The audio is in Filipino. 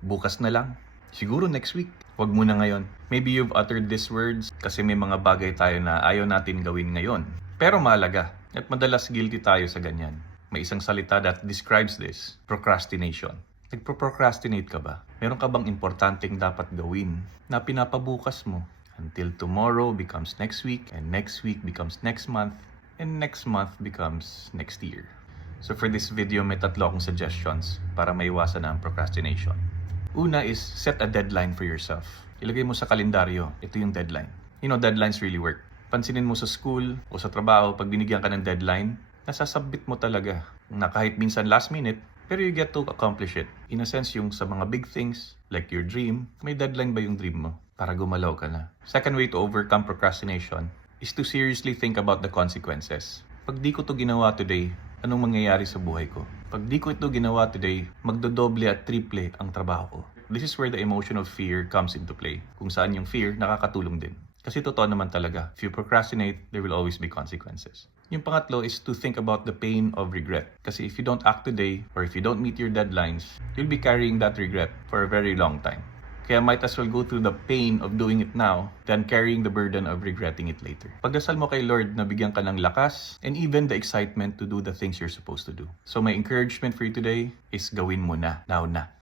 Bukas na lang. Siguro next week. Huwag muna ngayon. Maybe you've uttered these words kasi may mga bagay tayo na ayaw natin gawin ngayon. Pero mahalaga. At madalas guilty tayo sa ganyan. May isang salita that describes this. Procrastination. Nagpo-procrastinate ka ba? Meron ka bang importanteng dapat gawin na pinapabukas mo? Until tomorrow becomes next week, and next week becomes next month, and next month becomes next year. So for this video, may tatlo akong suggestions para maiwasan ang procrastination. Una is set a deadline for yourself. Ilagay mo sa kalendaryo, ito yung deadline. You know, deadlines really work. Pansinin mo sa school o sa trabaho, pag binigyan ka ng deadline, nasasubmit mo talaga na kahit minsan last minute, pero you get to accomplish it. In a sense, yung sa mga big things, like your dream, may deadline ba yung dream mo para gumalaw ka na? Second way to overcome procrastination is to seriously think about the consequences. Pag di ko to ginawa today, anong mangyayari sa buhay ko? Pag di ko ito ginawa today, magdodoble at triple ang trabaho ko. This is where the emotion of fear comes into play. Kung saan yung fear nakakatulong din. Kasi totoo naman talaga, if you procrastinate, there will always be consequences. Yung pangatlo is to think about the pain of regret. Kasi if you don't act today, or if you don't meet your deadlines, you'll be carrying that regret for a very long time. Kaya might as well go through the pain of doing it now than carrying the burden of regretting it later. Pagdasal mo kay Lord na bigyan ka ng lakas and even the excitement to do the things you're supposed to do. So my encouragement for you today is gawin mo na, now na.